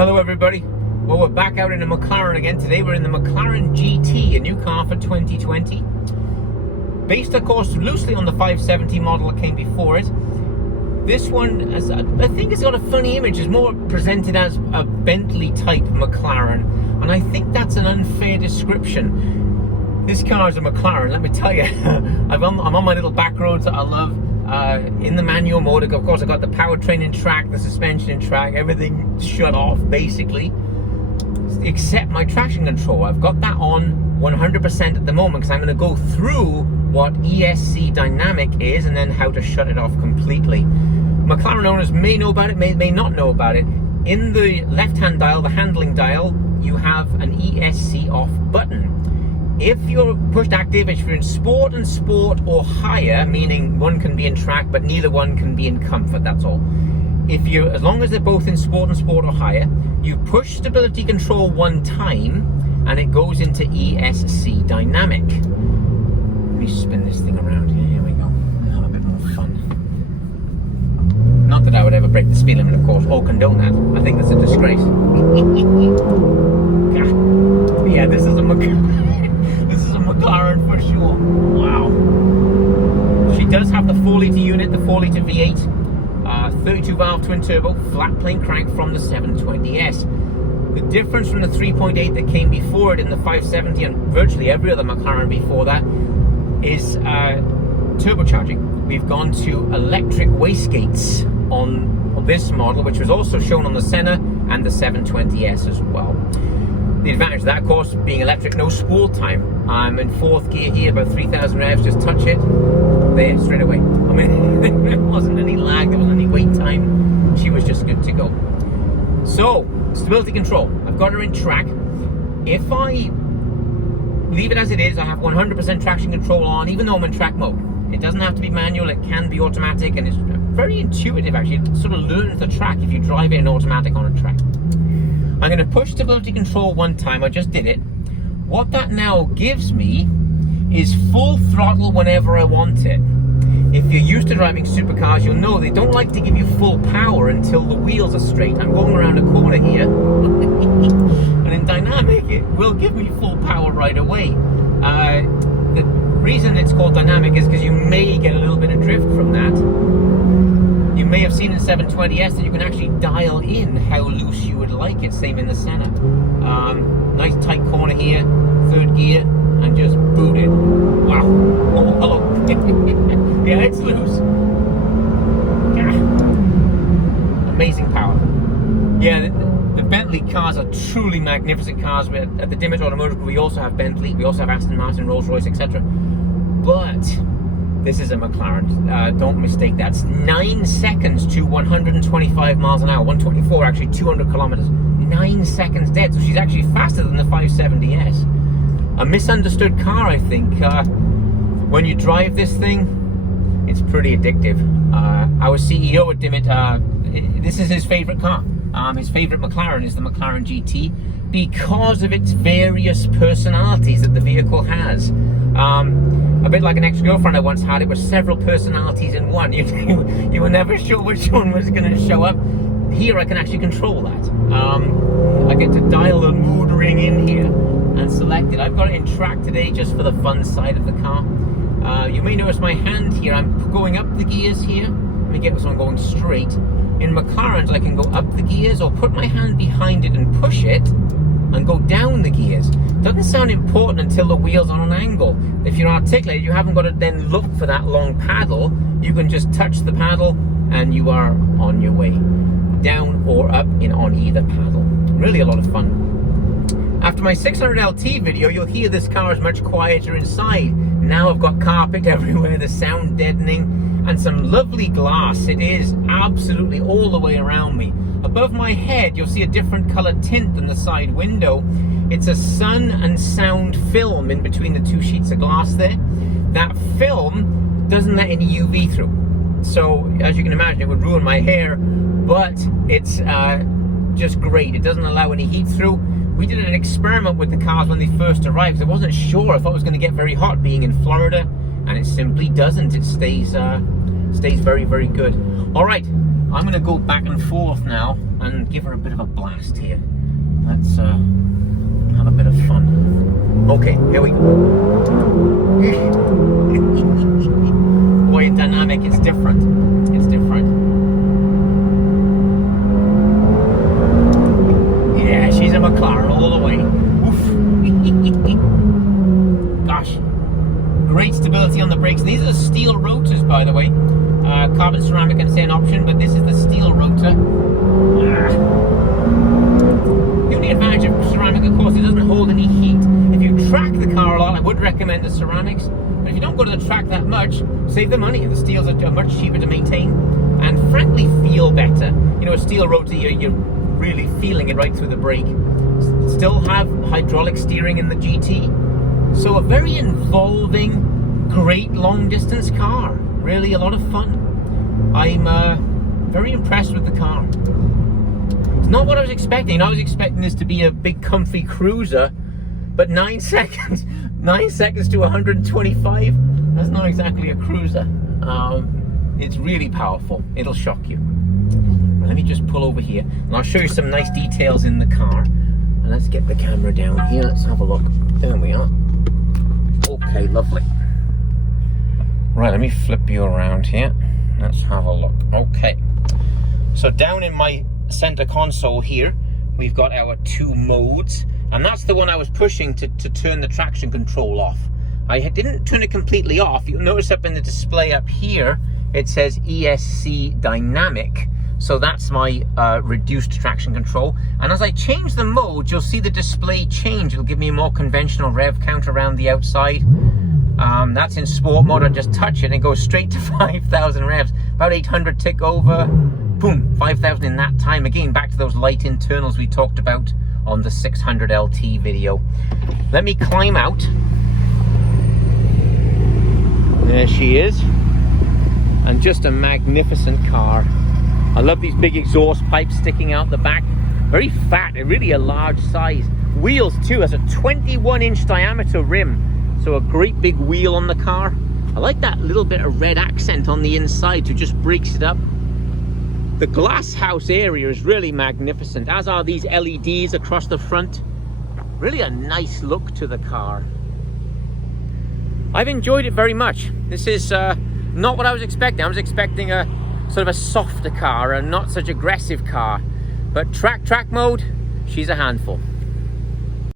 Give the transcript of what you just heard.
Hello everybody. Well, we're back out in a McLaren again. Today we're in the McLaren GT, a new car for 2020. Based, of course, loosely on the 570 model that came before it. This one, I think it's got a funny image. It's more presented as a Bentley-type McLaren. And I think that's an unfair description. This car is a McLaren, let me tell you. I'm on my little back roads that I love. In the manual mode, of course, I've got the powertrain in track, the suspension in track, everything shut off basically, except my traction control. I've got that on 100% at the moment because I'm going to go through what ESC dynamic is and then how to shut it off completely. McLaren owners may know about it, may not know about it. In the left-hand dial, the handling dial, you have an ESC off button. If you're pushed active, if you're in sport and sport or higher, meaning one can be in track but neither one can be in comfort, that's all. As long as they're both in sport and sport or higher, you push stability control one time and it goes into ESC dynamic. Let me spin this thing around here. Here we go. We'll have a bit more fun. Not that I would ever break the speed limit, of course, or condone that. I think that's a disgrace. Yeah, this is a McLaren for sure. Wow. She does have the 4-litre unit, the 4-litre V8, 32 valve twin turbo, flat plane crank from the 720S. The difference from the 3.8 that came before it in the 570 and virtually every other McLaren before that is turbocharging. We've gone to electric wastegates on this model, which was also shown on the Senna and the 720S as well. The advantage of that, of course, being electric, no spool time. I'm in 4th gear here, about 3,000 revs, just touch it, there, straight away. I mean, there wasn't any lag, there wasn't any wait time. She was just good to go. So, stability control. I've got her in track. If I leave it as it is, I have 100% traction control on, even though I'm in track mode. It doesn't have to be manual, it can be automatic, and it's very intuitive, actually. It sort of learns the track if you drive it in automatic on a track. I'm going to push stability control one time. I just did it. What that now gives me is full throttle whenever I want it. If you're used to driving supercars, you'll know they don't like to give you full power until the wheels are straight. I'm going around a corner here, and in dynamic, it will give me full power right away. The reason it's called dynamic is because you may get a little bit of drift from that. You may have seen in 720S that you can actually dial in how loose you would like it, same in the Senna. Nice tight corner here, 3rd gear, and just booted. Wow. Oh, hello. Yeah, it's loose. Amazing power. Yeah, the Bentley cars are truly magnificent cars. At the Dimmitt Automotive Group, we also have Bentley, we also have Aston Martin, Rolls-Royce, etc. But this is a McLaren. Don't mistake that. It's 9 seconds to 125 miles an hour. 124, actually, 200 kilometers. 9 seconds dead. So she's actually faster than the 570S. A misunderstood car, I think. When you drive this thing, it's pretty addictive. Our CEO at Dimmitt, this is his favorite car. His favorite McLaren is the McLaren GT because of its various personalities that the vehicle has. A bit like an ex-girlfriend I once had, it was several personalities in one. You were never sure which one was going to show up. Here I can actually control that. I get to dial the mood ring in here and select it. I've got it in track today just for the fun side of the car. You may notice my hand here, I'm going up the gears here. Let me get this one going straight. In McLaren's I can go up the gears or put my hand behind it and push it and go down the gears. Doesn't sound important until the wheels are on an angle. If you're articulated, you haven't got to then look for that long paddle. You can just touch the paddle and you are on your way. Down or up on either paddle. Really a lot of fun. After my 600 LT video, you'll hear this car is much quieter inside. Now I've got carpet everywhere, the sound deadening, and some lovely glass. It is absolutely all the way around me. Above my head, you'll see a different color tint than the side window. It's a sun and sound film in between the 2 sheets of glass there. That film doesn't let any UV through. So, as you can imagine, it would ruin my hair, but it's just great. It doesn't allow any heat through. We did an experiment with the cars when they first arrived, because I wasn't sure if I was going to get very hot being in Florida, and it simply doesn't. It stays very, very good. All right, I'm going to go back and forth now and give her a bit of a blast here. Let's have a bit of fun. Okay, here we go. Boy, dynamic, it's different. It's different. Yeah, she's a McLaren all the way. Oof. Gosh. Great stability on the brakes. These are steel rotors, by the way. Carbon ceramic can say an option, but this is the steel rotor. The only advantage of ceramic, of course, it doesn't hold any heat. If you track the car a lot, I would recommend the ceramics. But if you don't go to the track that much, save the money. The steels are much cheaper to maintain and frankly feel better. You know, a steel rotor, you're really feeling it right through the brake. Still have hydraulic steering in the GT. So a very involving, great long distance car. Really a lot of fun. I'm very impressed with the car. It's not what I was expecting. I was expecting this to be a big comfy cruiser, but 9 seconds. 9 seconds to 125. That's not exactly a cruiser. It's really powerful. It'll shock you. Let me just pull over here and I'll show you some nice details in the car. And let's get the camera down here. Let's have a look. There we are. Okay, lovely. Right, let me flip you around here. Let's have a look. Okay. So down in my center console here, we've got our 2 modes. And that's the one I was pushing to turn the traction control off. I didn't turn it completely off. You'll notice up in the display up here, it says ESC Dynamic. So that's my reduced traction control. And as I change the mode, you'll see the display change. It'll give me a more conventional rev count around the outside. That's in sport mode. I just touch it and it goes straight to 5,000 revs. About 800 tick over. Boom, 5,000 in that time. Again, back to those light internals we talked about on the 600 LT video. Let me climb out. There she is. And just a magnificent car. I love these big exhaust pipes sticking out the back. Very fat and really a large size. Wheels too, has a 21-inch diameter rim. So a great big wheel on the car. I like that little bit of red accent on the inside to just breaks it up. The glass house area is really magnificent, as are these LEDs across the front. Really a nice look to the car. I've enjoyed it very much. This is not what I was expecting. I was expecting a sort of a softer car, a not such aggressive car. But track mode, she's a handful.